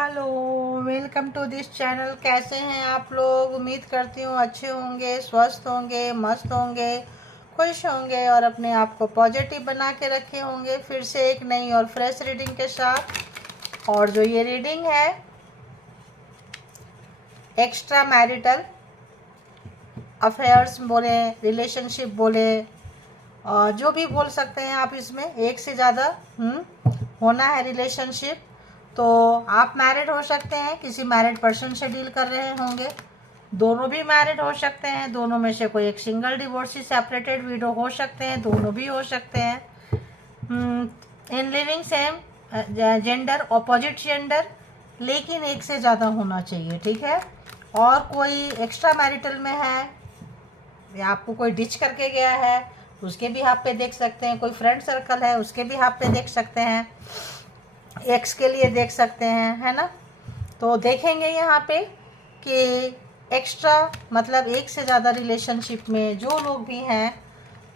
Hello, welcome to this channel. कैसे हैं आप लोग? उम्मीद करती हूँ अच्छे होंगे, स्वस्थ होंगे, मस्त होंगे, खुश होंगे और अपने आप को पॉजिटिव बना के रखे होंगे। फिर से एक नई और फ्रेश रीडिंग के साथ। और जो ये रीडिंग है एक्स्ट्रा मैरिटल अफेयर्स बोले, रिलेशनशिप बोले, जो भी बोल सकते हैं आप, इसमें एक से ज़्यादा होना है रिलेशनशिप। तो आप मैरिड हो सकते हैं, किसी मैरिड पर्सन से डील कर रहे होंगे, दोनों भी मैरिड हो सकते हैं, दोनों में से कोई एक सिंगल डिवोर्सी सेपरेटेड विडो हो सकते हैं, दोनों भी हो सकते हैं। In living same gender, opposite gender, लेकिन एक से ज़्यादा होना चाहिए, ठीक है। और कोई एक्स्ट्रा मैरिटल में है या आपको कोई डिच करके गया है, उसके भी हाथ पे देख सकते हैं। कोई फ्रेंड सर्कल है, उसके भी हाथ पे देख सकते हैं, एक्स के लिए देख सकते हैं, है ना। तो देखेंगे यहाँ पे कि एक्स्ट्रा मतलब एक से ज़्यादा रिलेशनशिप में जो लोग भी हैं,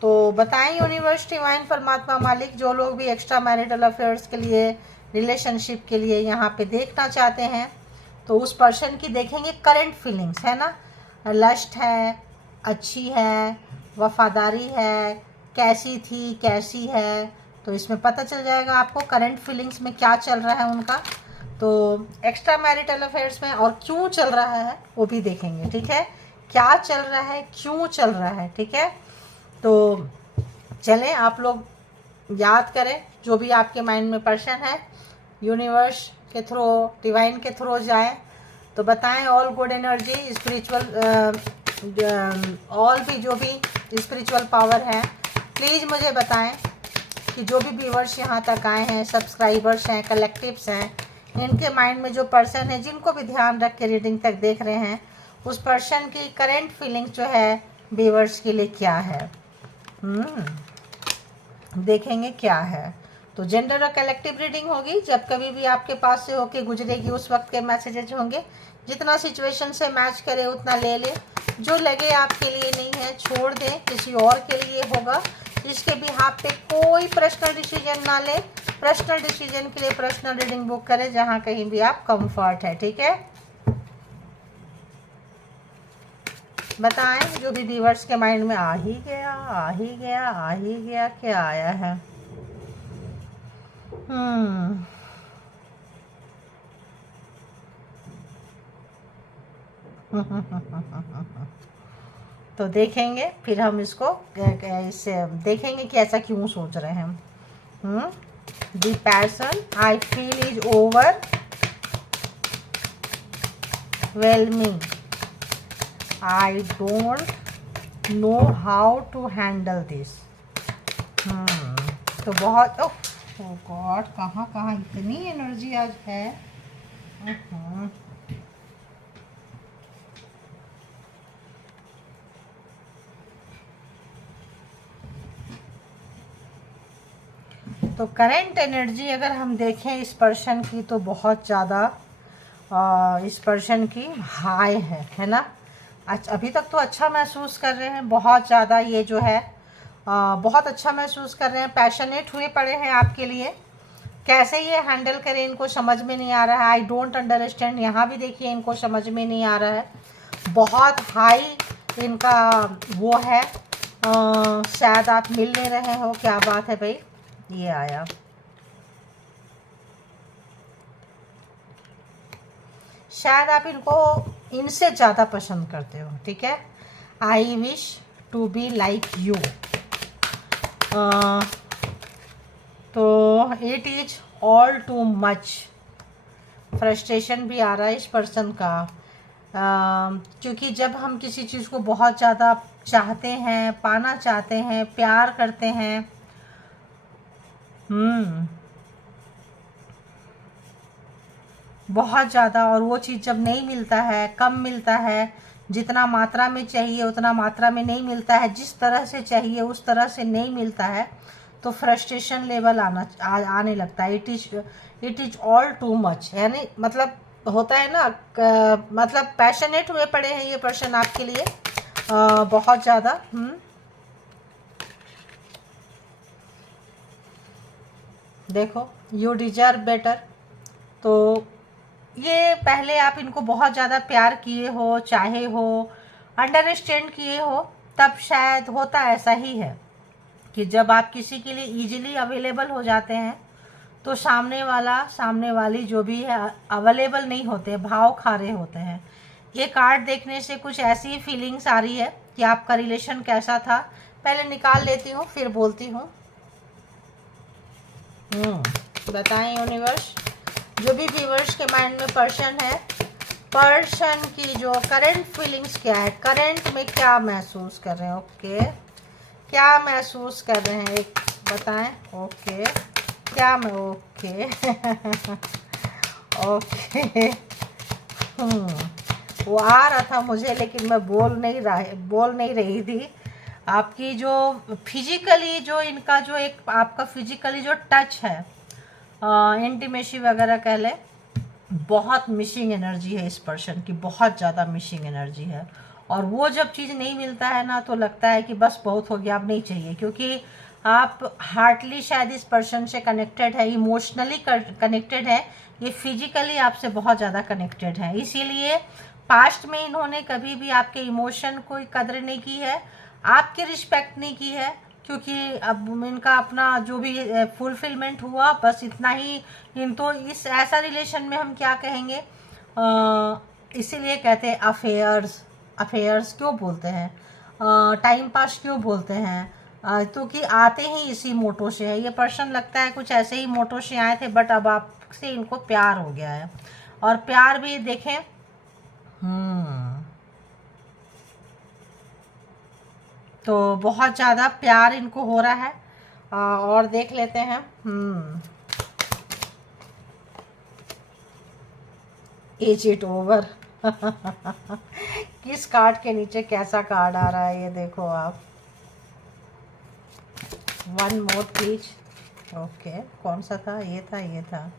तो बताएं यूनिवर्स, डिवाइन, परमात्मा, मालिक, जो लोग भी एक्स्ट्रा मैरिटल अफेयर्स के लिए, रिलेशनशिप के लिए यहाँ पे देखना चाहते हैं, तो उस पर्सन की देखेंगे करंट फीलिंग्स, है ना। लस्ट है, अच्छी है, वफादारी है, कैसी थी, कैसी है, तो इसमें पता चल जाएगा आपको करंट फीलिंग्स में क्या चल रहा है उनका। तो एक्स्ट्रा मैरिटल अफेयर्स में और क्यों चल रहा है वो भी देखेंगे, ठीक है। क्या चल रहा है, क्यों चल रहा है, ठीक है। तो चलें, आप लोग याद करें जो भी आपके माइंड में पर्सन है, यूनिवर्स के थ्रू, डिवाइन के थ्रू जाएं तो बताएं। All good energy, spiritual, all भी जो भी स्पिरिचुअल पावर है, प्लीज़ मुझे बताएं कि जो भी व्यूवर्स यहाँ तक आए हैं, सब्सक्राइबर्स हैं, कलेक्टिव्स हैं, इनके माइंड में जो पर्सन है, जिनको भी ध्यान रख के रीडिंग तक देख रहे हैं, उस पर्सन की करेंट फीलिंग्स जो है व्यूवर्स के लिए क्या है, देखेंगे क्या है। तो जेंडर और कलेक्टिव रीडिंग होगी, जब कभी भी आपके पास से होके गुजरेगी उस वक्त के मैसेजेज होंगे। जितना सिचुएशन से मैच करे उतना ले ले, जो लगे आपके लिए नहीं है छोड़ दें, किसी और के लिए होगा। इसके भी हाथ पे कोई पर्सनल डिसीजन ना ले, पर्सनल डिसीजन के लिए पर्सनल रीडिंग बुक करें जहाँ कहीं भी आप कंफर्ट है, ठीक है। बताएं जो भी व्यूअर्स के माइंड में आ ही गया, आ ही गया, आ ही गया, क्या आया है। तो देखेंगे, फिर हम इसको इससे देखेंगे कि ऐसा क्यों सोच रहे हैं। The passion I feel is overwhelming, I don't know how to handle this. तो बहुत ओह गॉड, कहाँ कहाँ इतनी एनर्जी आज है। तो करंट एनर्जी अगर हम देखें इस पर्सन की, तो बहुत ज़्यादा इस पर्सन की हाई है ना। अभी तक तो अच्छा महसूस कर रहे हैं, बहुत ज़्यादा ये जो है बहुत अच्छा महसूस कर रहे हैं, पैशनेट हुए पड़े हैं आपके लिए। कैसे ये हैंडल करें इनको समझ में नहीं आ रहा है। आई डोंट अंडरस्टैंड, यहाँ भी देखिए इनको समझ में नहीं आ रहा है। बहुत हाई इनका वो है, शायद आप मिल नहीं रहे हो, क्या बात है भाई, ये आया। शायद आप इनको इनसे ज़्यादा पसंद करते हो, ठीक है। I wish to be like you, तो it is all too much. Frustration भी आ रहा है इस पर्सन का, क्योंकि जब हम किसी चीज़ को बहुत ज़्यादा चाहते हैं, पाना चाहते हैं, प्यार करते हैं, बहुत ज़्यादा, और वो चीज़ जब नहीं मिलता है, कम मिलता है, जितना मात्रा में चाहिए उतना मात्रा में नहीं मिलता है, जिस तरह से चाहिए उस तरह से नहीं मिलता है, तो फ्रस्ट्रेशन लेवल आने लगता है। It is all too much, यानी मतलब होता है ना, मतलब पैशनेट हुए पड़े हैं ये पर्सन आपके लिए, बहुत ज़्यादा। देखो, यू डिजर्व बेटर, तो ये पहले आप इनको बहुत ज़्यादा प्यार किए हो, चाहे हो, अंडरस्टैंड किए हो, तब शायद होता ऐसा ही है कि जब आप किसी के लिए इजीली अवेलेबल हो जाते हैं तो सामने वाली जो भी है अवेलेबल नहीं होते, भाव खा रहे होते हैं। ये कार्ड देखने से कुछ ऐसी फीलिंग्स आ रही है कि आपका रिलेशन कैसा था। पहले निकाल लेती हूँ फिर बोलती हूँ। बताएं यूनिवर्स, जो भी व्यूवर्स के माइंड में पर्सन है, पर्सन की जो करंट फीलिंग्स क्या है, करंट में क्या महसूस कर रहे हैं। ओके, क्या महसूस कर रहे हैं एक बताएं। ओके, क्या मैं ओके ओके वो आ रहा था मुझे, लेकिन मैं बोल नहीं रही थी। आपकी जो फिजिकली जो इनका जो एक आपका फिजिकली जो टच है, इंटीमेसी वगैरह कह ले, बहुत मिसिंग एनर्जी है इस पर्सन की, बहुत ज़्यादा मिसिंग एनर्जी है। और वो जब चीज़ नहीं मिलता है ना तो लगता है कि बस बहुत हो गया, अब नहीं चाहिए, क्योंकि आप हार्टली शायद इस पर्सन से कनेक्टेड है, इमोशनली कनेक्टेड है, ये फिजिकली आपसे बहुत ज़्यादा कनेक्टेड है। इसीलिए पास्ट में इन्होंने कभी भी आपके इमोशन को कदर नहीं की है, आपकी रिस्पेक्ट नहीं की है, क्योंकि अब इनका अपना जो भी फुलफिलमेंट हुआ बस इतना ही। इन तो इस ऐसा रिलेशन में हम क्या कहेंगे, इसीलिए कहते हैं अफेयर्स। अफेयर्स क्यों बोलते हैं, टाइम पास क्यों बोलते हैं, क्योंकि आते ही इसी मोटो से है। ये पर्सन लगता है कुछ ऐसे ही मोटो से आए थे, बट अब आपसे इनको प्यार हो गया है। और प्यार भी देखें, तो बहुत ज़्यादा प्यार इनको हो रहा है। और देख लेते हैं। इज इट ओवर किस कार्ड के नीचे कैसा कार्ड आ रहा है ये देखो आप। One more please. ओके, कौन सा था, ये था, ये था।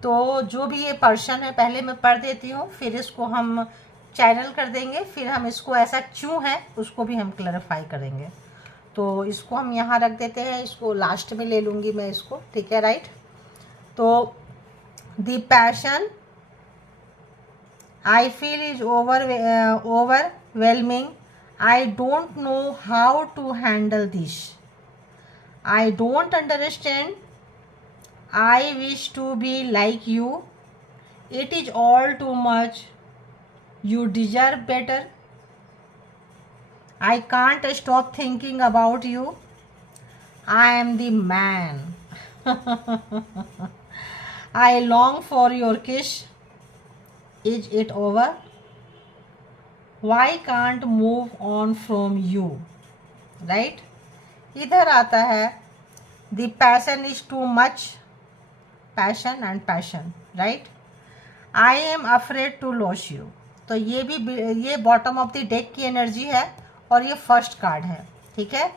तो जो भी ये पर्सन है, पहले मैं पढ़ देती हूँ, फिर इसको हम चैनल कर देंगे, फिर हम इसको ऐसा क्यों है उसको भी हम क्लैरिफाई करेंगे। तो इसको हम यहाँ रख देते हैं, इसको लास्ट में ले लूँगी मैं इसको, ठीक है, राइट। तो the passion I feel is overwhelming, I don't know how to handle this, I don't understand, I wish to be like you. It is all too much. You deserve better. I can't stop thinking about you. I am the man. I long for your kiss. Is it over? Why can't move on from you? Right? इधर आता है the passion is too much. Passion and passion, right. I am afraid to lose you. तो ये भी, ये bottom of the deck की energy है और ये फर्स्ट कार्ड है, ठीक है।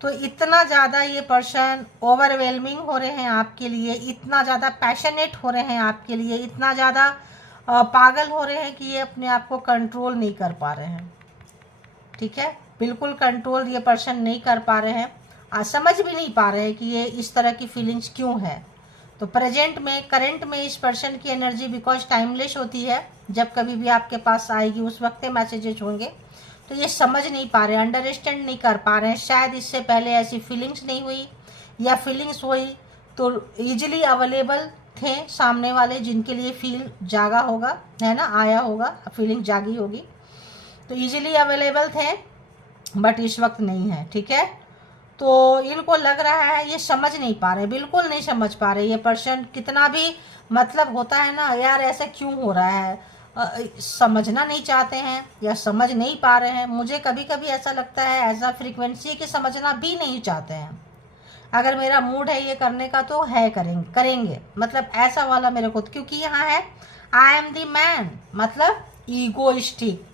तो इतना ज़्यादा ये पर्सन ओवरवेलमिंग हो रहे हैं आपके लिए, इतना ज़्यादा पैशनेट हो रहे हैं आपके लिए, इतना ज़्यादा पागल हो रहे हैं कि ये अपने आप को कंट्रोल नहीं कर पा रहे हैं, ठीक है। बिल्कुल कंट्रोल ये पर्सन नहीं कर पा रहे हैं, समझ भी नहीं पा रहे हैं कि ये इस तरह की फीलिंग्स क्यों है। तो प्रेजेंट में, करंट में इस पर्सन की एनर्जी बिकॉज टाइमलेस होती है, जब कभी भी आपके पास आएगी उस वक्त मैसेजेस होंगे, तो ये समझ नहीं पा रहे, अंडरस्टैंड नहीं कर पा रहे हैं। शायद इससे पहले ऐसी फीलिंग्स नहीं हुई, या फीलिंग्स हुई तो ईजिली अवेलेबल थे सामने वाले, जिनके लिए फील जागा होगा, है ना, आया होगा, फीलिंग जागी होगी, तो ईजिली अवेलेबल थे, बट इस वक्त नहीं है, ठीक है। तो इनको लग रहा है ये समझ नहीं पा रहे, बिल्कुल नहीं समझ पा रहे ये पर्सन। कितना भी मतलब होता है ना यार, ऐसा क्यों हो रहा है, समझना नहीं चाहते हैं या समझ नहीं पा रहे हैं। मुझे कभी कभी ऐसा लगता है ऐसा फ्रीक्वेंसी कि समझना भी नहीं चाहते हैं। अगर मेरा मूड है ये करने का तो है, करेंगे, मतलब ऐसा वाला मेरे को, क्योंकि यहाँ है आई एम द मैन, मतलब ईगोइस्टिक,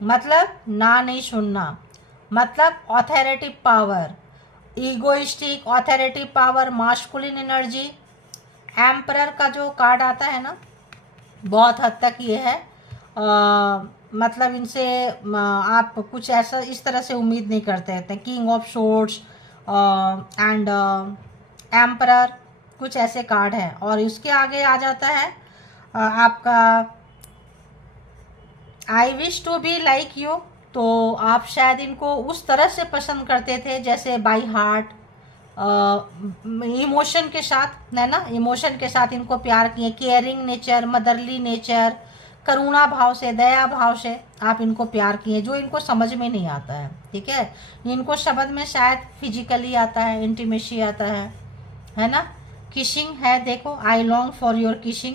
मतलब ना नहीं सुनना, मतलब authority power, egoistic, authority power, masculine energy. Emperor का जो कार्ड आता है ना, बहुत हद तक ये है मतलब इनसे आप कुछ ऐसा इस तरह से उम्मीद नहीं करते थे। King of swords and emperor, कुछ ऐसे कार्ड हैं। और इसके आगे आ जाता है आपका I wish to be like you. तो आप शायद इनको उस तरह से पसंद करते थे जैसे बाई हार्ट, इमोशन के साथ, है ना, इमोशन के साथ इनको प्यार किए। केयरिंग नेचर, मदरली नेचर, करुणा भाव से, दया भाव से आप इनको प्यार किए, जो इनको समझ में नहीं आता है। ठीक है, इनको शब्द में शायद फिजिकली आता है, इंटीमेसी आता है ना। किशिंग है, देखो, I long for your Keishing.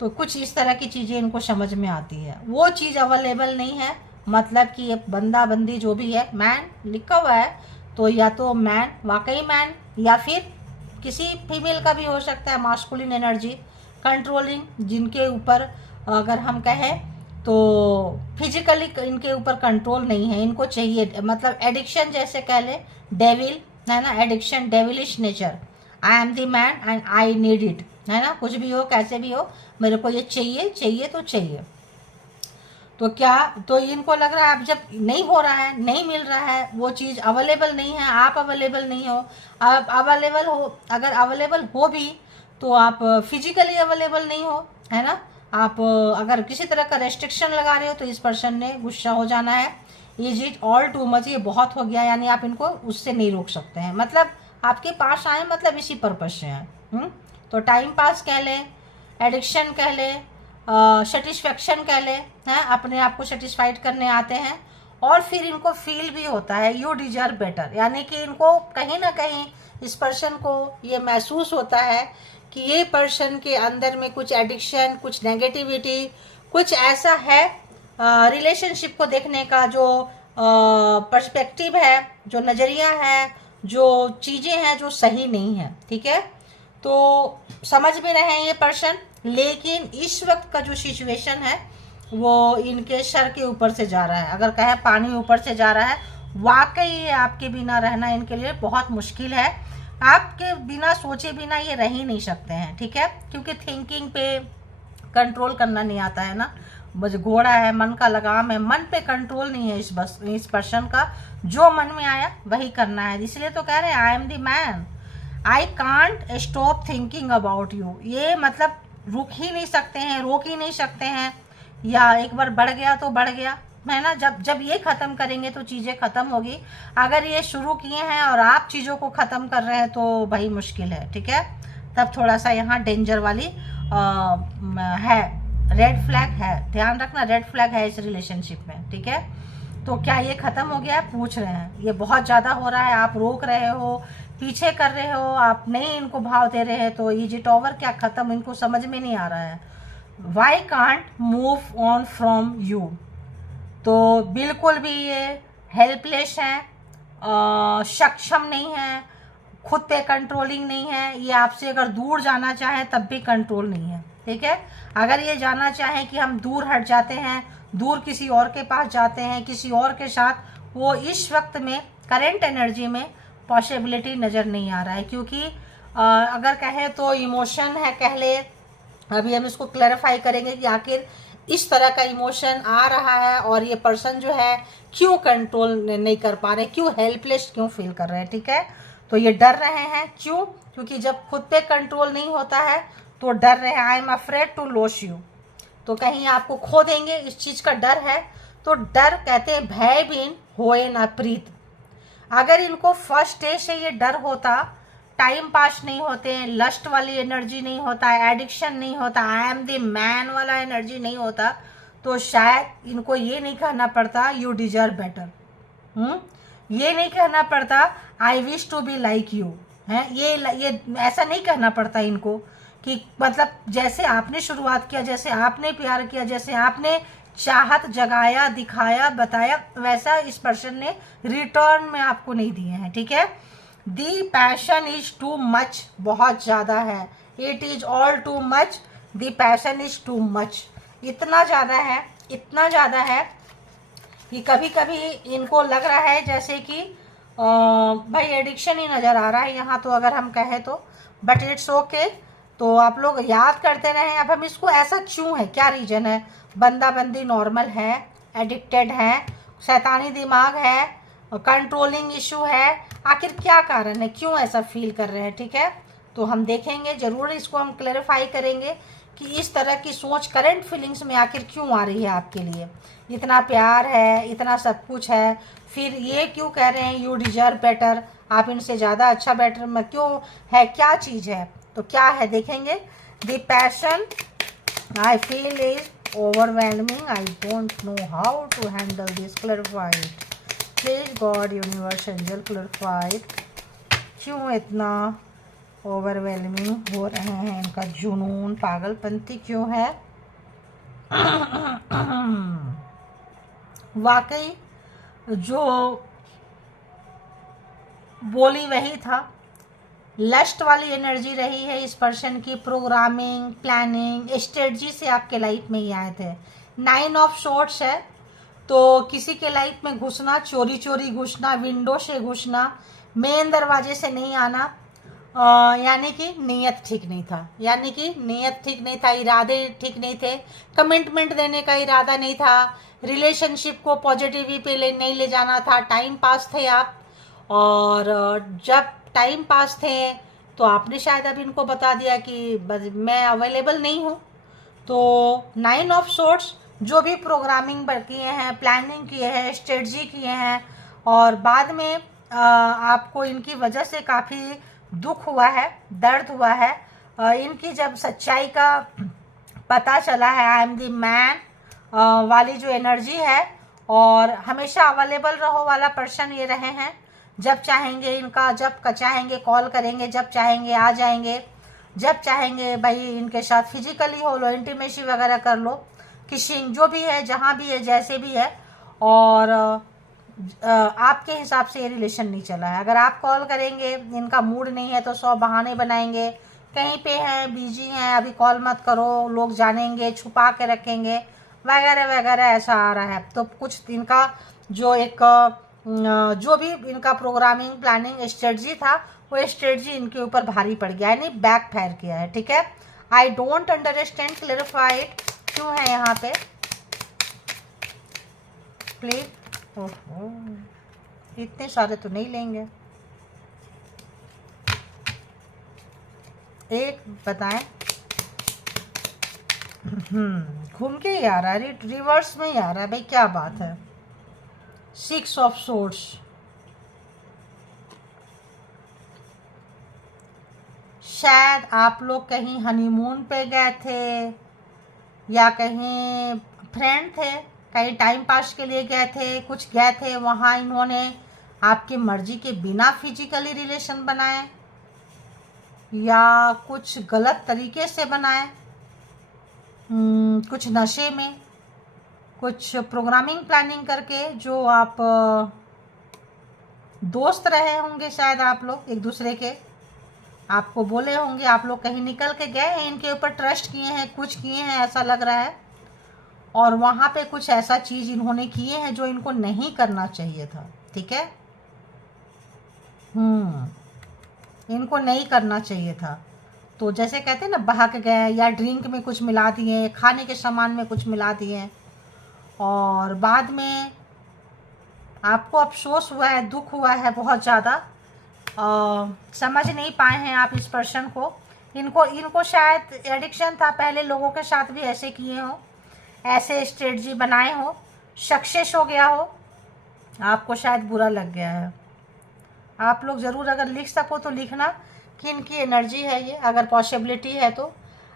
तो कुछ इस तरह की चीज़ें इनको समझ में आती है। वो चीज़ अवेलेबल नहीं है, मतलब कि ये बंदा बंदी जो भी है, मैन लिखा हुआ है, तो या तो मैन, वाकई मैन, या फिर किसी फीमेल का भी हो सकता है, मास्कुलिन एनर्जी, कंट्रोलिंग, जिनके ऊपर अगर हम कहें तो फिजिकली इनके ऊपर कंट्रोल नहीं है, इनको चाहिए, मतलब एडिक्शन जैसे कह ले, डेविल, है ना, addiction, devilish nature, I am the man and I need it, है ना, कुछ भी हो, कैसे भी हो, मेरे को ये चाहिए, चाहिए तो चाहिए। तो क्या, तो इनको लग रहा है अब जब नहीं हो रहा है, नहीं मिल रहा है, वो चीज़ अवेलेबल नहीं है, आप अवेलेबल नहीं हो, आप अवेलेबल हो, अगर अवेलेबल हो भी तो आप फिजिकली अवेलेबल नहीं हो, है ना। आप अगर किसी तरह का रेस्ट्रिक्शन लगा रहे हो तो इस पर्सन ने गुस्सा हो जाना है। Is it all too much, ये बहुत हो गया, यानी आप इनको उससे नहीं रोक सकते हैं, मतलब आपके पास आए मतलब इसी पर्पज से हैं। तो टाइम पास कह लें, एडिक्शन कह लें, सेटिस्फेक्शन कह लें, हैं, अपने आप को सेटिस्फाइड करने आते हैं। और फिर इनको फील भी होता है यू डिजर्व बेटर, यानी कि इनको कहीं ना कहीं इस पर्सन को ये महसूस होता है कि ये पर्सन के अंदर में कुछ एडिक्शन, कुछ नेगेटिविटी, कुछ ऐसा है रिलेशनशिप को देखने का जो पर्सपेक्टिव है, जो नज़रिया है, जो चीज़ें हैं, जो सही नहीं है। ठीक है, तो समझ में रहे हैं ये पर्सन, लेकिन इस वक्त का जो सिचुएशन है वो इनके सर के ऊपर से जा रहा है, अगर कहे पानी ऊपर से जा रहा है। वाकई ये आपके बिना रहना इनके लिए बहुत मुश्किल है, आपके बिना सोचे बिना ये रह ही नहीं सकते हैं। ठीक है, क्योंकि थिंकिंग पे कंट्रोल करना नहीं आता है ना, बस घोड़ा है, मन का लगाम है, मन पे कंट्रोल नहीं है इस पर्सन का, जो मन में आया वही करना है। इसलिए तो कह रहे हैं I am the man, I can't stop thinking about you. ये मतलब रुक ही नहीं सकते हैं, रोक ही नहीं सकते हैं, या एक बार बढ़ गया तो बढ़ गया, है ना। जब जब ये ख़त्म करेंगे तो चीज़ें ख़त्म होगी। अगर ये शुरू किए हैं और आप चीज़ों को ख़त्म कर रहे हैं तो भाई मुश्किल है। ठीक है, तब थोड़ा सा यहाँ डेंजर वाली है, रेड फ्लैग है, ध्यान रखना, रेड फ्लैग है इस रिलेशनशिप में। ठीक है, तो क्या ये ख़त्म हो गया, पूछ रहे हैं, ये बहुत ज़्यादा हो रहा है, आप रोक रहे हो, पीछे कर रहे हो, आप नहीं इनको भाव दे रहे हैं, तो इज इट ओवर, क्या ख़त्म, इनको समझ में नहीं आ रहा है। Why can't move on from you, तो बिल्कुल भी ये हेल्पलेस हैं, सक्षम नहीं है, खुद पे कंट्रोलिंग नहीं है। ये आपसे अगर दूर जाना चाहे तब भी कंट्रोल नहीं है। ठीक है, अगर ये जाना चाहें कि हम दूर हट जाते हैं, दूर किसी और के पास जाते हैं, किसी और के साथ, वो इस वक्त में करेंट एनर्जी में पॉसिबिलिटी नज़र नहीं आ रहा है। क्योंकि अगर कहें तो इमोशन है, कह ले, अभी हम इसको क्लैरिफाई करेंगे कि आखिर इस तरह का इमोशन आ रहा है और ये पर्सन जो है क्यों कंट्रोल नहीं कर पा रहे, क्यों हेल्पलेस क्यों फील कर रहे हैं। ठीक है, तो ये डर रहे हैं, क्यों, क्योंकि जब खुद पे कंट्रोल नहीं होता है तो डर रहे हैं, I am afraid to lose you, तो कहीं आपको खो देंगे, इस चीज़ का डर है। तो डर कहते हैं भयहीन होए ना प्रीत। अगर इनको फर्स्ट डे से ये डर होता, टाइम पास नहीं होते हैं, लस्ट वाली एनर्जी नहीं होता, एडिक्शन नहीं होता, आई एम द मैन वाला एनर्जी नहीं होता, तो शायद इनको ये नहीं कहना पड़ता यू डिजर्व बेटर, ये नहीं कहना पड़ता I wish to be like you, है, ये ऐसा नहीं कहना पड़ता इनको कि मतलब जैसे आपने शुरुआत किया, जैसे आपने प्यार किया, जैसे आपने चाहत जगाया, दिखाया, बताया, वैसा इस पर्सन ने रिटर्न में आपको नहीं दिए हैं। ठीक है, दी पैशन इज टू मच, बहुत ज़्यादा है, it is all too much, the passion is too much, इतना ज़्यादा है, इतना ज़्यादा है कि कभी कभी इनको लग रहा है जैसे कि भाई एडिक्शन ही नज़र आ रहा है यहाँ तो, अगर हम कहें तो, बट इट्स ओके, तो आप लोग याद करते रहें। अब हम इसको ऐसा क्यों है, क्या रीजन है, बंदा बंदी नॉर्मल है, एडिक्टेड है, शैतानी दिमाग है, कंट्रोलिंग इशू है, आखिर क्या कारण है, क्यों ऐसा फील कर रहे हैं, ठीक है। तो हम देखेंगे ज़रूर, इसको हम क्लैरिफाई करेंगे कि इस तरह की सोच करंट फीलिंग्स में आखिर क्यों आ रही है आपके लिए। इतना प्यार है, इतना सब कुछ है, फिर ये क्यों कह रहे हैं यू डिजर्व बेटर, आप इनसे ज़्यादा अच्छा बेटर में क्यों है, क्या चीज़ है, तो क्या है देखेंगे। The passion I feel is overwhelming, I don't know how to handle this, clarify it please God, universe, angel, clarify it। क्यों इतना ओवरवेलमिंग हो रहे हैं, इनका जुनून पागलपंती क्यों है। वाकई जो बोली वही था, लस्ट वाली एनर्जी रही है इस पर्सन की, प्रोग्रामिंग, प्लानिंग, स्ट्रेटजी से आपके लाइफ में ही आए थे। 9 ऑफ शॉर्ट्स है, तो किसी के लाइफ में घुसना, चोरी चोरी घुसना, विंडो से घुसना, मेन दरवाजे से नहीं आना, यानी कि नीयत ठीक नहीं था, यानी कि नीयत ठीक नहीं था, इरादे ठीक नहीं थे, कमिटमेंट देने का इरादा नहीं था, रिलेशनशिप को पॉजिटिविटी पे नहीं ले जाना था, टाइम पास थे आप। और जब टाइम पास थे तो आपने शायद अब इनको बता दिया कि मैं अवेलेबल नहीं हूँ। तो 9 ऑफ सोर्ट्स, जो भी प्रोग्रामिंग किए हैं, प्लानिंग किए हैं, स्ट्रेटजी किए हैं, और बाद में आपको इनकी वजह से काफ़ी दुख हुआ है, दर्द हुआ है। इनकी जब सच्चाई का पता चला है, आई एम द मैन वाली जो एनर्जी है, और हमेशा अवेलेबल रहो वाला पर्सन ये रहे हैं। जब चाहेंगे इनका, जब चाहेंगे कॉल करेंगे, जब चाहेंगे आ जाएंगे, जब चाहेंगे भाई इनके साथ फिजिकली हो लो, इंटीमेसी वगैरह कर लो, किसिंग जो भी है, जहाँ भी है, जैसे भी है। और आपके हिसाब से ये रिलेशन नहीं चला है। अगर आप कॉल करेंगे, इनका मूड नहीं है तो 100 बहाने बनाएंगे, कहीं पे हैं, बिजी हैं, अभी कॉल मत करो, लोग जानेंगे, छुपा के रखेंगे वगैरह वगैरह, ऐसा आ रहा है। तो कुछ इनका जो एक जो भी इनका प्रोग्रामिंग, प्लानिंग, स्ट्रेटजी था, वो स्ट्रेटजी इनके ऊपर भारी पड़ गया, यानी बैक फायर किया है, ठीक है। आई डोंट अंडरस्टैंड, क्लैरिफाइड क्यों है यहाँ पे प्लीज। ओहो, इतने सारे तो नहीं लेंगे, एक बताएं। घूम के ही आ रहा है, रिवर्स में ही आ रहा है भाई, क्या बात है। 6 ऑफ सोर्ट्स, शायद आप लोग कहीं हनीमून पे गए थे, या कहीं फ्रेंड थे, कहीं टाइम पास के लिए गए थे, कुछ गए थे, वहाँ इन्होंने आपकी मर्जी के बिना फिजिकली रिलेशन बनाए, या कुछ गलत तरीके से बनाए, कुछ नशे में, कुछ प्रोग्रामिंग, प्लानिंग करके, जो आप दोस्त रहे होंगे शायद आप लोग एक दूसरे के, आपको बोले होंगे, आप लोग कहीं निकल के गए हैं, इनके ऊपर ट्रस्ट किए हैं, कुछ किए हैं ऐसा लग रहा है, और वहाँ पे कुछ ऐसा चीज़ इन्होंने किए हैं जो इनको नहीं करना चाहिए था, ठीक है। इनको नहीं करना चाहिए था। तो जैसे कहते हैं ना, बहक गए, या ड्रिंक में कुछ मिला दिए, खाने के सामान में कुछ मिला दिए, और बाद में आपको अफसोस हुआ है, दुख हुआ है बहुत ज़्यादा। समझ नहीं पाए हैं आप इस पर्सन को। इनको शायद एडिक्शन था, पहले लोगों के साथ भी ऐसे किए हो, ऐसे स्ट्रेटजी बनाए हो, सक्सेस हो गया हो, आपको शायद बुरा लग गया है। आप लोग ज़रूर अगर लिख सको तो लिखना कि इनकी एनर्जी है ये, अगर पॉसिबिलिटी है तो।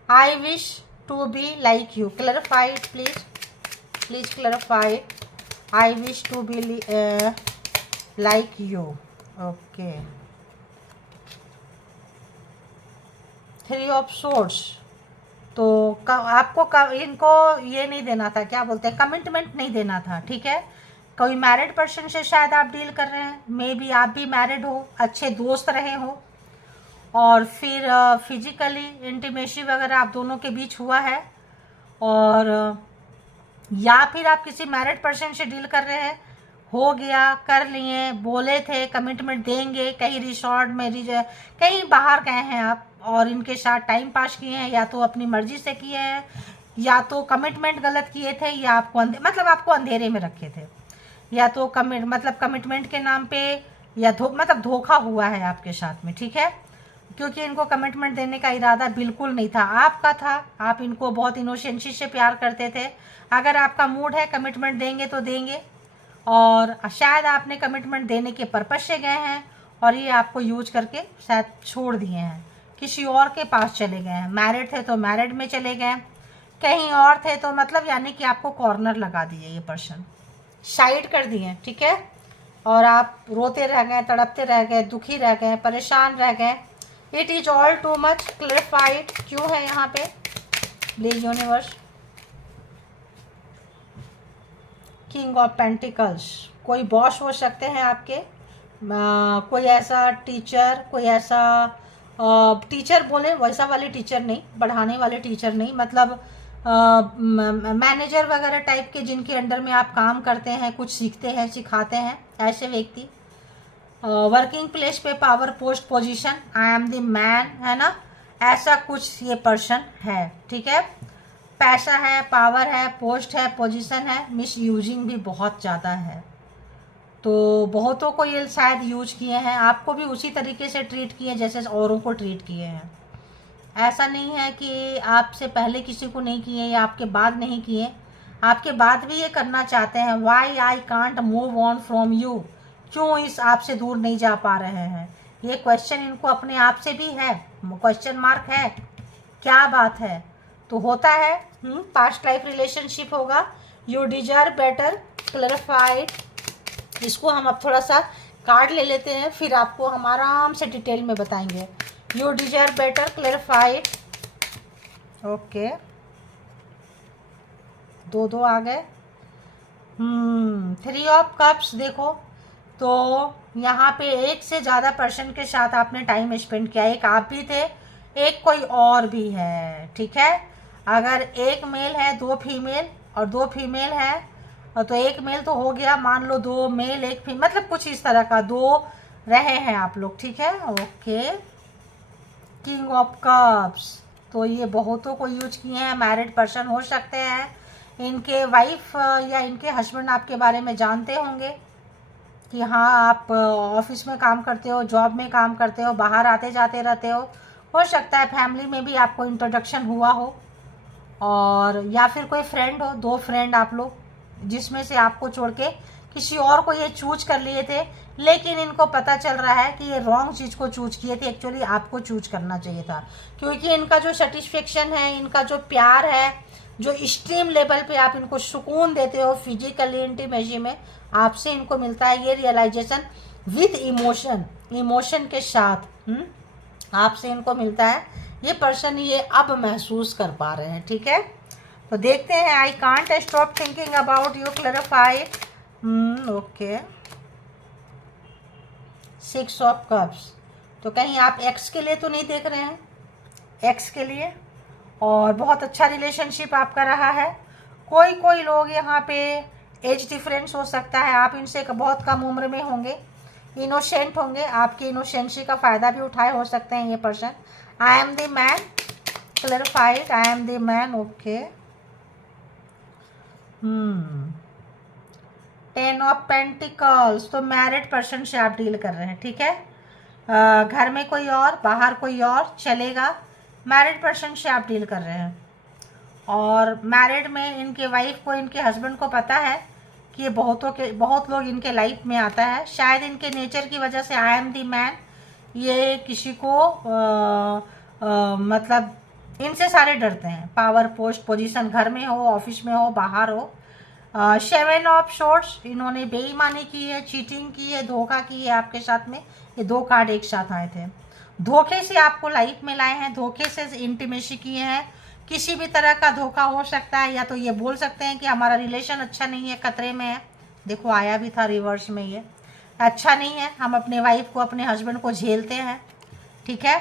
I wish to be like you, clarified please, please clarified. I wish to be like you, okay. 3 of sorts, तो आपको इनको ये नहीं देना था, क्या बोलते हैं, कमिटमेंट नहीं देना था, ठीक है। कोई मैरिड पर्सन से शायद आप डील कर रहे हैं, मे बी आप भी मैरिड हो, अच्छे दोस्त रहे हो, और फिर फिजिकली इंटीमेसी वगैरह आप दोनों के बीच हुआ है, और या फिर आप किसी मैरिड पर्सन से डील कर रहे हैं, हो गया, कर लिए, बोले थे कमिटमेंट देंगे, कहीं रिसोर्ट में कहीं बाहर गए हैं आप और इनके साथ टाइम पास किए हैं, या तो अपनी मर्जी से किए हैं, या तो कमिटमेंट गलत किए थे, या आपको मतलब आपको अंधेरे में रखे थे, या तो कमिटमेंट के नाम पे, या मतलब धोखा हुआ है आपके साथ में, ठीक है। क्योंकि इनको कमिटमेंट देने का इरादा बिल्कुल नहीं था, आपका था। आप इनको बहुत इनोसेंसी से प्यार करते थे। अगर आपका मूड है कमिटमेंट देंगे तो देंगे, और शायद आपने कमिटमेंट देने के पर्पज से गए हैं और ये आपको यूज करके शायद छोड़ दिए हैं, किसी और के पास चले गए हैं। मैरिड थे तो मैरिड में चले गए, कहीं और थे तो मतलब यानी कि आपको कॉर्नर लगा दिए, ये पर्सन साइड कर दिए, ठीक है। और आप रोते रह गए, तड़पते रह गए, दुखी रह गए, परेशान रह गए। It is all too much clarified. क्यों है यहाँ पे please universe. King of pentacles, कोई बॉस हो सकते हैं आपके, कोई ऐसा टीचर, कोई ऐसा टीचर बोले वैसा वाले टीचर नहीं, बढ़ाने वाले टीचर नहीं, मतलब मैनेजर वगैरह टाइप के, जिनके अंडर में आप काम करते हैं, कुछ सीखते हैं, सिखाते हैं, ऐसे व्यक्ति। वर्किंग प्लेस पे power post position, I am the man, है ना, ऐसा कुछ ये पर्सन है, ठीक है। पैसा है, पावर है, पोस्ट है, पोजीशन है, मिस यूजिंग भी बहुत ज़्यादा है। तो बहुतों को ये शायद यूज किए हैं, आपको भी उसी तरीके से ट्रीट किए जैसे औरों को ट्रीट किए हैं। ऐसा नहीं है कि आपसे पहले किसी को नहीं किए या आपके बाद नहीं किए, आपके बाद भी ये करना चाहते हैं। Why I can't move on from you, क्यों इस आपसे दूर नहीं जा पा रहे हैं, ये क्वेश्चन इनको अपने आप से भी है, क्वेश्चन मार्क है, क्या बात है। तो होता है पास्ट लाइफ रिलेशनशिप होगा। You deserve better clarified. इसको हम अब थोड़ा सा कार्ड ले लेते हैं, फिर आपको हम आराम से डिटेल में बताएंगे। You deserve better clarified, okay, दो आ गए। 3 ऑफ कप्स, देखो तो यहाँ पे एक से ज़्यादा पर्सन के साथ आपने टाइम स्पेंड किया, एक आप भी थे, एक कोई और भी है, ठीक है। अगर एक मेल है, 2 फीमेल और 2 फीमेल है तो एक मेल तो हो गया, मान लो 2 मेल 1 फीमेल, मतलब कुछ इस तरह का 2 रहे हैं आप लोग, ठीक है, ओके। किंग ऑफ कप्स, तो ये बहुतों को यूज किए हैं, मैरिड पर्सन हो सकते हैं, इनके वाइफ या इनके हस्बैंड आपके बारे में जानते होंगे कि हाँ आप ऑफिस में काम करते हो, जॉब में काम करते हो, बाहर आते जाते रहते हो सकता है फैमिली में भी आपको इंट्रोडक्शन हुआ हो, और या फिर कोई फ्रेंड हो, 2 फ्रेंड आप लोग, जिसमें से आपको छोड़ के किसी और को ये चूज कर लिए थे, लेकिन इनको पता चल रहा है कि ये रॉन्ग चीज़ को चूज किए थे, एक्चुअली आपको चूज करना चाहिए था। क्योंकि इनका जो सेटिस्फेक्शन है, इनका जो प्यार है, जो एक्सट्रीम लेवल पे आप इनको सुकून देते हो फिजिकली इंटीमेसी में, आपसे इनको मिलता है ये रियलाइजेशन विद इमोशन के साथ आपसे इनको मिलता है। ये पर्सन ये अब महसूस कर पा रहे हैं, ठीक है। तो देखते हैं, I can't stop thinking about you clarify, okay. 6 of cups, तो कहीं आप एक्स के लिए तो नहीं देख रहे हैं, एक्स के लिए, और बहुत अच्छा रिलेशनशिप आपका रहा है। कोई लोग यहाँ पे एज डिफरेंस हो सकता है, आप इनसे बहुत कम उम्र में होंगे, इनोसेंट होंगे, आपकी इनोसेंसी का फ़ायदा भी उठाए हो सकते हैं ये person. I am the man clarified, I am the man, okay. 10 of pentacles, तो मैरिड पर्सन से आप डील कर रहे हैं, ठीक है। घर में कोई और, बाहर कोई और, चलेगा, मैरिड पर्सन से आप डील कर रहे हैं। और मैरिड में इनके वाइफ को, इनके हस्बैंड को पता है कि ये बहुत लोग इनके लाइफ में आता है, शायद इनके नेचर की वजह से आई एम दी मैन, ये किसी को मतलब इनसे सारे डरते हैं, पावर पोस्ट पोजीशन, घर में हो, ऑफिस में हो, बाहर हो। 7 ऑफ शॉर्ट्स, इन्होंने बेईमानी की है, चीटिंग की है, धोखा की है आपके साथ में, ये 2 कार्ड एक साथ आए थे। धोखे से आपको लाइफ में लाए हैं, धोखे से इंटीमेसी किए हैं, किसी भी तरह का धोखा हो सकता है, या तो ये बोल सकते हैं कि हमारा रिलेशन अच्छा नहीं है, खतरे में है, देखो आया भी था रिवर्स में, ये अच्छा नहीं है, हम अपने वाइफ को, अपने हस्बैंड को झेलते हैं, ठीक है,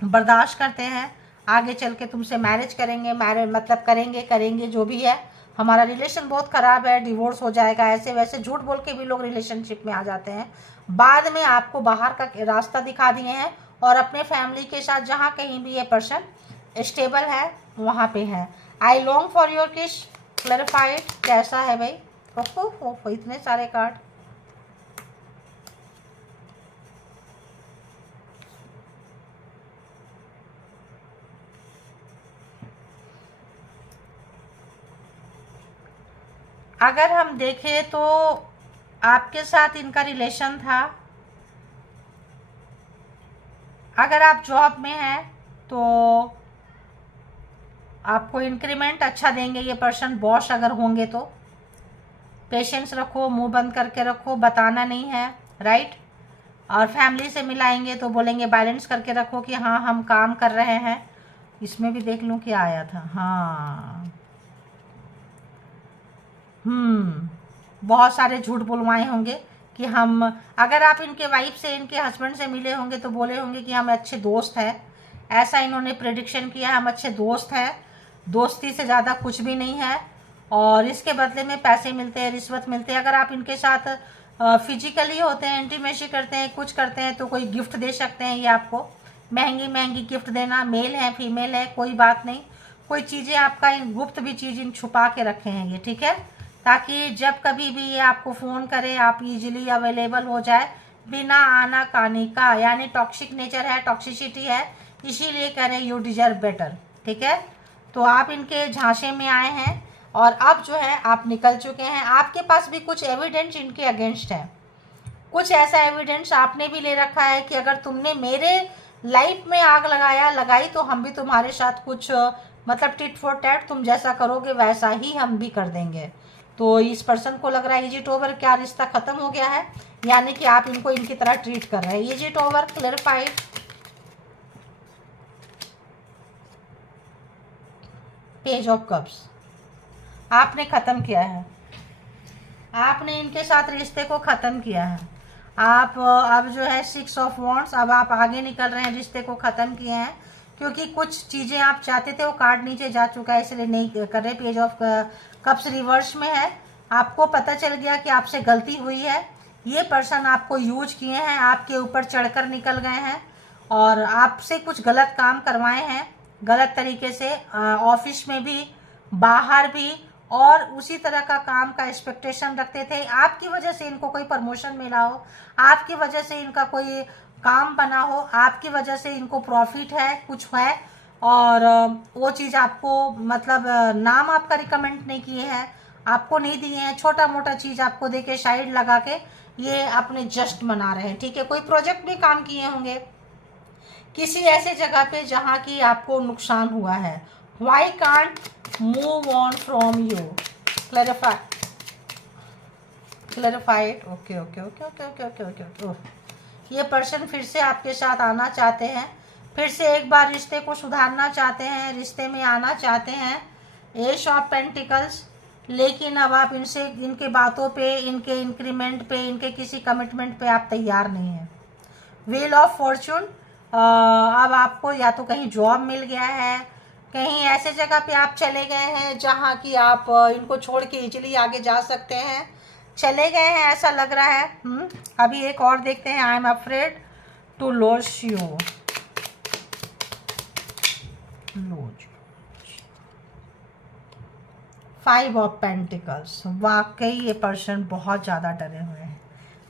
बर्दाश्त करते हैं, आगे चल के तुमसे मैरिज करेंगे, मतलब करेंगे जो भी है, हमारा रिलेशन बहुत ख़राब है, डिवोर्स हो जाएगा, ऐसे वैसे झूठ बोल के भी लोग रिलेशनशिप में आ जाते हैं। बाद में आपको बाहर का रास्ता दिखा दिए हैं और अपने फैमिली के साथ जहाँ कहीं भी ये पर्सन स्टेबल है वहाँ पे है। आई लॉन्ग फॉर योर किस, क्लैरिफाइड, कैसा है भाई? ओहो इतने सारे कार्ड। अगर हम देखें तो आपके साथ इनका रिलेशन था। अगर आप जॉब में हैं तो आपको इंक्रीमेंट अच्छा देंगे ये पर्सन, बॉस अगर होंगे तो। पेशेंस रखो, मुंह बंद करके रखो, बताना नहीं है, राइट। और फैमिली से मिलाएंगे तो बोलेंगे बैलेंस करके रखो कि हाँ हम काम कर रहे हैं। इसमें भी देख लूँ क्या आया था। हाँ बहुत सारे झूठ बुलवाए होंगे कि हम, अगर आप इनके वाइफ से, इनके हस्बैंड से मिले होंगे तो बोले होंगे कि हम अच्छे दोस्त हैं। ऐसा इन्होंने प्रेडिक्शन किया, हम अच्छे दोस्त हैं, दोस्ती से ज़्यादा कुछ भी नहीं है, और इसके बदले में पैसे मिलते हैं, रिश्वत मिलते हैं। अगर आप इनके साथ फिजिकली होते हैं, इंटीमेसी करते हैं, कुछ करते हैं तो कोई गिफ्ट दे सकते हैं ये आपको, महंगी महंगी गिफ्ट देना। मेल है फीमेल है कोई बात नहीं, कोई चीज़ें आपका इन गुप्त भी चीज़ इन छुपा के रखे हैं ये, ठीक है, ताकि जब कभी भी ये आपको फ़ोन करे आप इजीली अवेलेबल हो जाए बिना आना कानी का। यानी टॉक्सिक नेचर है, टॉक्सिसिटी है, इसीलिए कह रहे यू डिजर्व बेटर, ठीक है। तो आप इनके झांसे में आए हैं और अब जो है आप निकल चुके हैं। आपके पास भी कुछ एविडेंस इनके अगेंस्ट है, कुछ ऐसा एविडेंस आपने भी ले रखा है कि अगर तुमने मेरे लाइफ में आग लगाई तो हम भी तुम्हारे साथ कुछ मतलब टिट फॉर टैट, तुम जैसा करोगे वैसा ही हम भी कर देंगे। तो इस पर्सन को लग रहा है इज इट ओवर, क्या रिश्ता खत्म हो गया है, यानी कि आप इनको इनकी तरह ट्रीट कर रहे हैं। Is it over, clarified. Page of cups, आपने खत्म किया है, आपने इनके साथ रिश्ते को खत्म किया है। आप अब जो है 6 ऑफ वॉन्ड्स, अब आप आगे निकल रहे हैं, रिश्ते को ख़त्म किए हैं, क्योंकि कुछ चीज़ें आप चाहते थे वो कार्ड नीचे जा चुका है, इसलिए नहीं कर रहे। पेज ऑफ कप्स रिवर्स में है, आपको पता चल गया कि आपसे गलती हुई है, ये पर्सन आपको यूज किए हैं, आपके ऊपर चढ़कर निकल गए हैं और आपसे कुछ गलत काम करवाए हैं, गलत तरीके से, ऑफिस में भी बाहर भी, और उसी तरह का काम का एक्सपेक्टेशन रखते थे। आपकी वजह से इनको कोई प्रमोशन मिला हो, आपकी वजह से इनका कोई काम बना हो, आपकी वजह से इनको प्रॉफिट है, कुछ है, और वो चीज़ आपको मतलब नाम आपका रिकमेंड नहीं किए हैं, आपको नहीं दिए हैं, छोटा मोटा चीज़ आपको दे के साइड लगा के ये अपने जस्ट मना रहे हैं, ठीक है। कोई प्रोजेक्ट भी काम किए होंगे किसी ऐसे जगह पे जहाँ की आपको नुकसान हुआ है। Why can't move on from you? Clarified. Okay. ये पर्सन फिर से आपके साथ आना चाहते हैं, फिर से एक बार रिश्ते को सुधारना चाहते हैं, रिश्ते में आना चाहते हैं। एश ऑफ पेंटिकल्स, लेकिन अब आप इनसे, इनके बातों पे, इनके इंक्रीमेंट पे, इनके किसी कमिटमेंट पे आप तैयार नहीं हैं। व्हील ऑफ फॉर्चून, अब आपको या तो कहीं जॉब मिल गया है, कहीं ऐसे जगह पे आप चले गए हैं जहाँ की आप इनको छोड़ के इजीली आगे जा सकते हैं, चले गए हैं ऐसा लग रहा है। अभी एक और देखते हैं। I am afraid to lose you. Five of pentacles, वाकई ये पर्सन बहुत ज़्यादा डरे हुए हैं।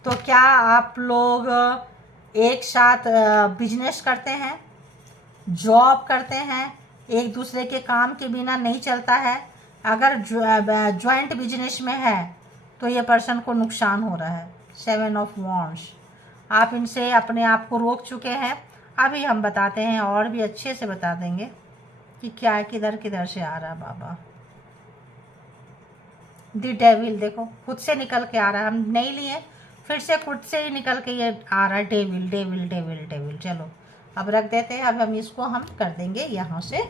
तो क्या आप लोग एक साथ बिजनेस करते हैं, जॉब करते हैं, एक दूसरे के काम के बिना नहीं चलता है? अगर ज्वाइंट बिजनेस में है तो ये पर्सन को नुकसान हो रहा है। 7 ऑफ वॉन्ड्स, आप इनसे अपने आप को रोक चुके हैं। अभी हम बताते हैं और भी अच्छे से बता देंगे कि क्या किधर किधर से आ रहा है बाबा। दी डेविल, देखो खुद से निकल के आ रहा है, हम नहीं लिए, फिर से खुद से ही निकल के ये आ रहा है। Devil devil devil devil. चलो अब रख देते हैं, अब हम इसको हम कर देंगे यहाँ से।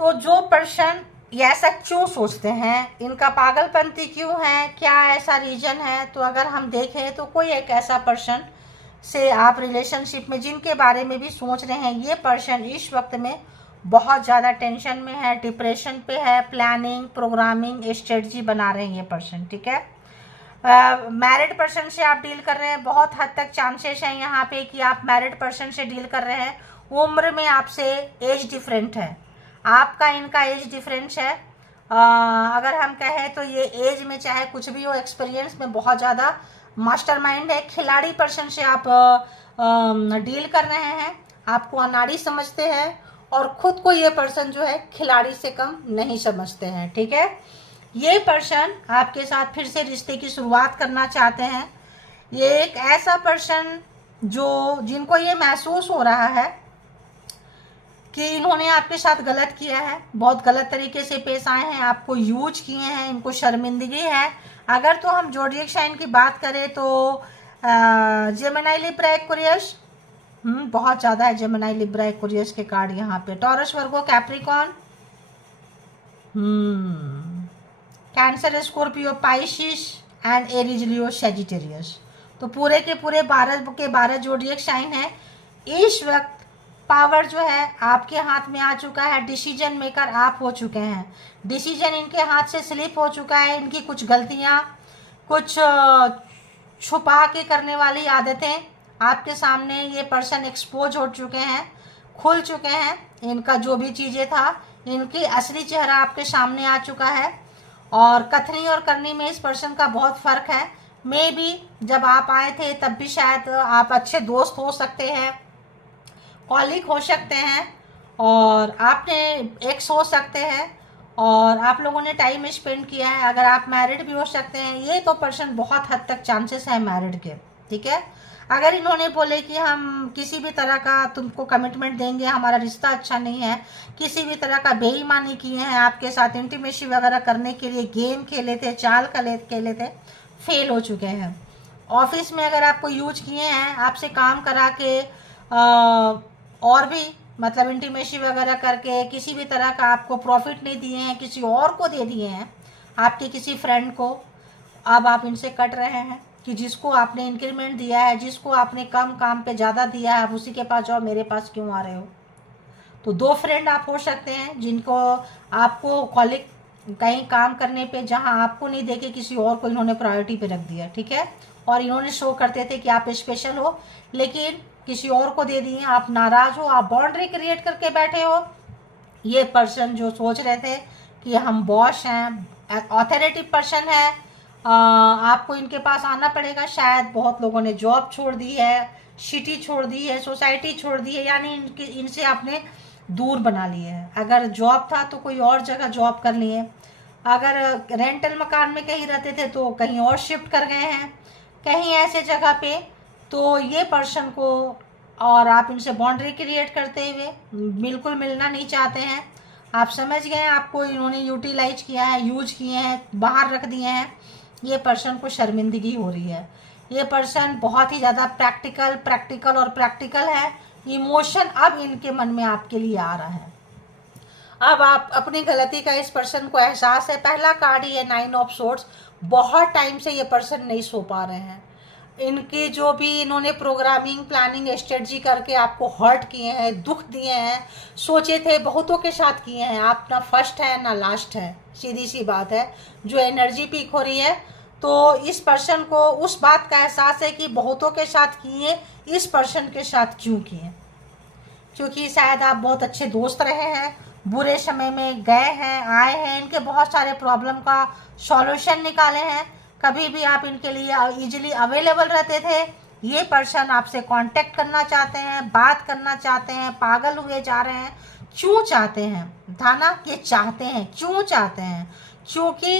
तो जो पर्सन ये ऐसा क्यों सोचते हैं, इनका पागलपंती क्यों है, क्या ऐसा रीजन है? तो अगर हम देखें तो कोई एक ऐसा पर्सन से आप रिलेशनशिप में, जिनके बारे में भी सोच रहे हैं, ये पर्सन इस वक्त में बहुत ज़्यादा टेंशन में है, डिप्रेशन पे है, प्लानिंग प्रोग्रामिंग स्ट्रेटजी बना रहे हैं ये पर्सन, ठीक है। मैरिड पर्सन से आप डील कर रहे हैं, बहुत हद तक चांसेस हैं यहाँ पे कि आप मैरिड पर्सन से डील कर रहे हैं। उम्र में आपसे एज डिफरेंट है, आपका इनका एज डिफरेंस है। अगर हम कहें तो ये एज में चाहे कुछ भी हो, एक्सपीरियंस में बहुत ज़्यादा मास्टरमाइंड है। खिलाड़ी पर्सन से आप डील कर रहे हैं, आपको अनाड़ी समझते हैं और खुद को ये पर्सन जो है खिलाड़ी से कम नहीं समझते हैं, ठीक है। ये पर्सन आपके साथ फिर से रिश्ते की शुरुआत करना चाहते हैं। ये एक ऐसा पर्सन जिनको ये महसूस हो रहा है कि इन्होंने आपके साथ गलत किया है, बहुत गलत तरीके से पेश आए हैं, आपको यूज किए हैं, इनको शर्मिंदगी है। अगर तो हम ज़ोडिएक साइन की बात करें तो जेमिनी लिब्रा एक्वेरियस, बहुत ज़्यादा है जेमिनी लिब्रा एक्वेरियस के कार्ड यहाँ पे। Taurus Virgo Capricorn, cancer Scorpio Pisces and Aries Leo Sagittarius. तो पूरे के पूरे 12 के 12 ज़ोडिएक साइन है। इस वक्त पावर जो है आपके हाथ में आ चुका है, डिसीजन मेकर आप हो चुके हैं, डिसीजन इनके हाथ से स्लिप हो चुका है। इनकी कुछ गलतियां, कुछ छुपा के करने वाली आदतें आपके सामने ये पर्सन एक्सपोज हो चुके हैं, खुल चुके हैं। इनका जो भी चीज़ें था, इनकी असली चेहरा आपके सामने आ चुका है। और कथनी और करनी में इस पर्सन का बहुत फ़र्क है। मे बी जब आप आए थे तब भी शायद आप अच्छे दोस्त हो सकते हैं, कॉलीग हो सकते हैं, और आपने एक्स हो सकते हैं, और आप लोगों ने टाइम स्पेंड किया है। अगर आप मैरिड भी हो सकते हैं। ये तो पर्सन बहुत हद तक चांसेस है मैरिड के, ठीक है। अगर इन्होंने बोले कि हम किसी भी तरह का तुमको कमिटमेंट देंगे, हमारा रिश्ता अच्छा नहीं है, किसी भी तरह का बेईमानी किए हैं आपके साथ, इंटीमेसी वगैरह करने के लिए गेम खेले थे, चाल खेले थे, फेल हो चुके हैं। ऑफिस में अगर आपको यूज किए हैं, आपसे काम करा के और भी मतलब इंटीमेसी वगैरह करके किसी भी तरह का आपको प्रॉफिट नहीं दिए हैं, किसी और को दे दिए हैं, आपके किसी फ्रेंड को, अब आप इनसे कट रहे हैं कि जिसको आपने इंक्रीमेंट दिया है, जिसको आपने कम काम पे ज़्यादा दिया है, आप उसी के पास जाओ, मेरे पास क्यों आ रहे हो। तो 2 फ्रेंड आप हो सकते हैं जिनको आपको कॉलिग कहीं काम करने पे जहां आपको नहीं देखे किसी और को इन्होंने प्रायोरिटी पे रख दिया, ठीक है। और इन्होंने शो करते थे कि आप स्पेशल हो, लेकिन किसी और को दे दिए, आप नाराज़ हो, आप बाउंड्री क्रिएट करके बैठे हो। ये पर्सन जो सोच रहे थे कि हम बॉस हैं, ऑथोरिटी पर्सन है, आपको इनके पास आना पड़ेगा। शायद बहुत लोगों ने जॉब छोड़ दी है, सिटी छोड़ दी है, सोसाइटी छोड़ दी है, यानी इनसे आपने दूर बना लिए है। अगर जॉब था तो कोई और जगह जॉब कर लिए, अगर रेंटल मकान में कहीं रहते थे तो कहीं और शिफ्ट कर गए हैं, कहीं ऐसे जगह पे। तो ये पर्सन को और आप इनसे बाउंड्री क्रिएट करते हुए बिल्कुल मिलना नहीं चाहते हैं। आप समझ गए, आपको इन्होंने यूटिलाइज किया है, यूज किए हैं, बाहर रख दिए हैं। ये पर्सन को शर्मिंदगी हो रही है। ये पर्सन बहुत ही ज़्यादा प्रैक्टिकल है। इमोशन अब इनके मन में आपके लिए आ रहा है। अब आप अपनी गलती का इस पर्सन को एहसास है। पहला कार्ड ही है 9 ऑफ सोर्ड्स। बहुत टाइम से ये पर्सन नहीं सो पा रहे हैं। इनके जो भी इन्होंने प्रोग्रामिंग प्लानिंग स्ट्रेटजी करके आपको हर्ट किए हैं, दुख दिए हैं, सोचे थे बहुतों के साथ किए हैं। आप ना फर्स्ट है ना लास्ट है, सीधी सी बात है। जो एनर्जी पीक हो रही है, तो इस पर्सन को उस बात का एहसास है कि बहुतों के साथ किए, इस पर्सन के साथ क्यों किए। क्योंकि शायद आप बहुत अच्छे दोस्त रहे हैं, बुरे समय में गए हैं, आए हैं, इनके बहुत सारे प्रॉब्लम का सॉल्यूशन निकाले हैं। कभी भी आप इनके लिए इजीली अवेलेबल रहते थे। ये पर्सन आपसे कांटेक्ट करना चाहते हैं, बात करना चाहते हैं, पागल हुए जा रहे हैं। क्यों चाहते हैं? धाना ये चाहते हैं, क्यों चाहते हैं? क्योंकि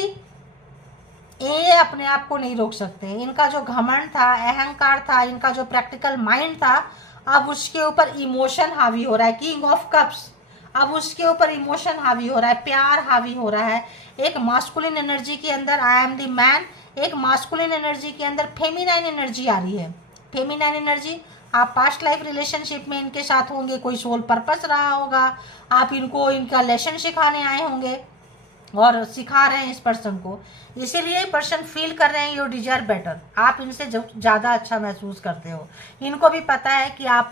ये अपने आप को नहीं रोक सकते। इनका जो घमंड था, अहंकार था, इनका जो प्रैक्टिकल माइंड था, अब उसके ऊपर इमोशन हावी हो रहा है। किंग ऑफ कप्स, अब उसके ऊपर इमोशन हावी हो रहा है, प्यार हावी हो रहा है। एक मास्कुलिन एनर्जी के अंदर आई एम द मैन, एक मास्कुलिन एनर्जी के अंदर फेमिनाइन एनर्जी आ रही है। फेमिनाइन एनर्जी, आप पास्ट लाइफ रिलेशनशिप में इनके साथ होंगे, कोई सोल पर्पस रहा होगा, आप इनको इनका लेसन सिखाने आए होंगे। और सिखा रहे हैं इस पर्सन को, इसीलिए पर्सन फील कर रहे हैं यू डिजर्व बेटर, आप इनसे जो ज़्यादा अच्छा महसूस करते हो। इनको भी पता है कि आप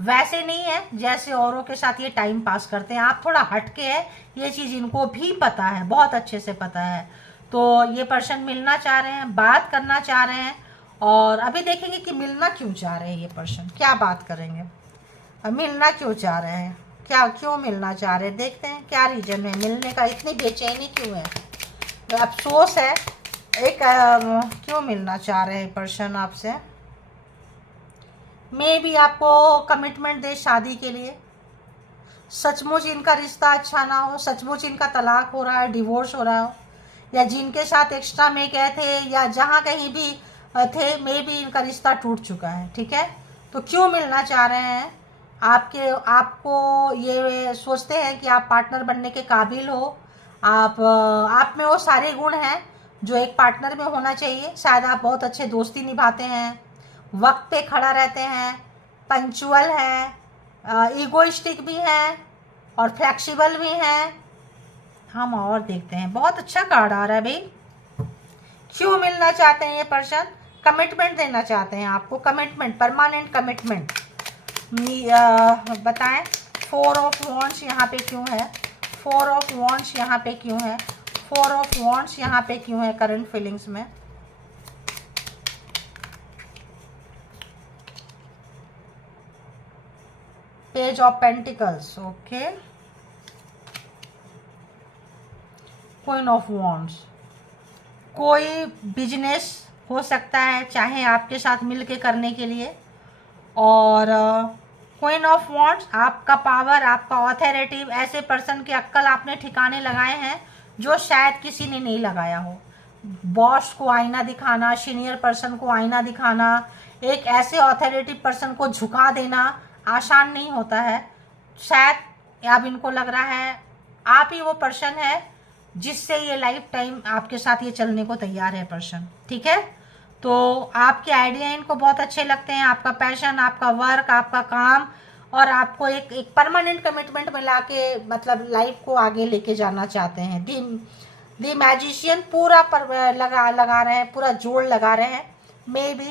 वैसे नहीं है जैसे औरों के साथ ये टाइम पास करते हैं, आप थोड़ा हटके है, ये चीज़ इनको भी पता है, बहुत अच्छे से पता है। तो ये पर्सन मिलना चाह रहे हैं, बात करना चाह रहे हैं, और अभी देखेंगे कि मिलना क्यों चाह रहे हैं ये पर्सन, क्या बात करेंगे, मिलना क्यों चाह रहे हैं, क्या क्यों मिलना चाह रहे हैं, देखते हैं क्या रीजन है मिलने का, इतनी बेचैनी क्यों है, अफसोस है एक, क्यों मिलना चाह रहे हैं पर्सन आपसे। मे भी आपको कमिटमेंट दे शादी के लिए, सचमुच इनका रिश्ता अच्छा ना हो, सचमुच इनका तलाक हो रहा है, डिवोर्स हो रहा हो, या जिनके साथ एक्स्ट्रा में गए थे या जहाँ कहीं भी थे, मे भी इनका रिश्ता टूट चुका है, ठीक है। तो क्यों मिलना चाह रहे हैं, आपको ये सोचते हैं कि आप पार्टनर बनने के काबिल हो, आप में वो सारे गुण हैं जो एक पार्टनर में होना चाहिए। शायद आप बहुत अच्छे दोस्ती निभाते हैं, वक्त पे खड़ा रहते हैं, पंचुअल हैं, ईगोइस्टिक भी हैं और फ्लेक्सिबल भी हैं। हम और देखते हैं, बहुत अच्छा कार्ड आ रहा है भाई। क्यों मिलना चाहते हैं ये पर्सन, कमिटमेंट देना चाहते हैं आपको, कमिटमेंट, परमानेंट कमिटमेंट बताएं। 4 ऑफ वॉन्ड्स यहाँ पे क्यों है, 4 ऑफ वॉन्ड्स यहाँ पे क्यों है, 4 ऑफ वॉन्ड्स यहाँ पे क्यों है करंट फीलिंग्स में। Page of pentacles, okay, queen of wands. कोई बिजनेस हो सकता है चाहे आपके साथ मिलके करने के लिए, और क्वीन ऑफ वॉन्ड्स, आपका पावर, आपका ऑथोरिटी, ऐसे पर्सन के अक्ल आपने ठिकाने लगाए हैं जो शायद किसी ने नहीं लगाया हो। बॉस को आईना दिखाना, सीनियर पर्सन को आईना दिखाना, एक ऐसे ऑथोरिटी पर्सन को झुका देना आसान नहीं होता है। शायद अब इनको लग रहा है आप ही वो पर्सन है जिससे ये लाइफ टाइम आपके साथ ये चलने को तैयार है पर्सन, ठीक है। तो आपके आइडिया इनको बहुत अच्छे लगते हैं, आपका पैशन, आपका वर्क, आपका काम, और आपको एक परमानेंट कमिटमेंट में लाके मतलब लाइफ को आगे लेके जाना चाहते हैं। दी मैजिशियन पूरा लगा रहे हैं, पूरा जोड़ लगा रहे हैं। मे बी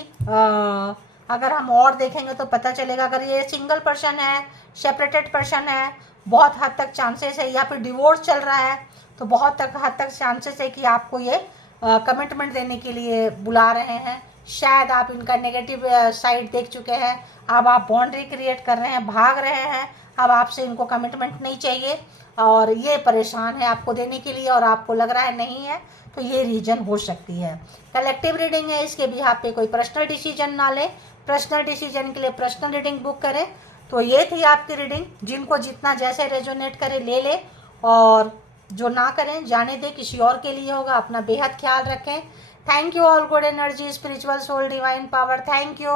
अगर हम और देखेंगे तो पता चलेगा, अगर ये सिंगल पर्सन है, सेपरेटेड पर्सन है, बहुत हद तक चांसेस है, या फिर डिवोर्स चल रहा है तो बहुत हद तक चांसेस है कि आपको ये कमिटमेंट देने के लिए बुला रहे हैं। शायद आप इनका नेगेटिव साइड देख चुके हैं, अब आप बाउंड्री क्रिएट कर रहे हैं, भाग रहे हैं, अब आपसे इनको कमिटमेंट नहीं चाहिए और ये परेशान है आपको देने के लिए, और आपको लग रहा है नहीं है, तो ये रीजन हो सकती है। कलेक्टिव रीडिंग है, इसके भी आप पे कोई पर्सनल डिसीजन ना लें, पर्सनल डिसीजन के लिए पर्सनल रीडिंग बुक करें। तो ये थी आपकी रीडिंग, जिनको जितना जैसे रेजोनेट करे ले ले, और जो ना करें जाने दें, किसी और के लिए होगा। अपना बेहद ख्याल रखें। Thank you all, good energy, spiritual soul, divine power, thank you.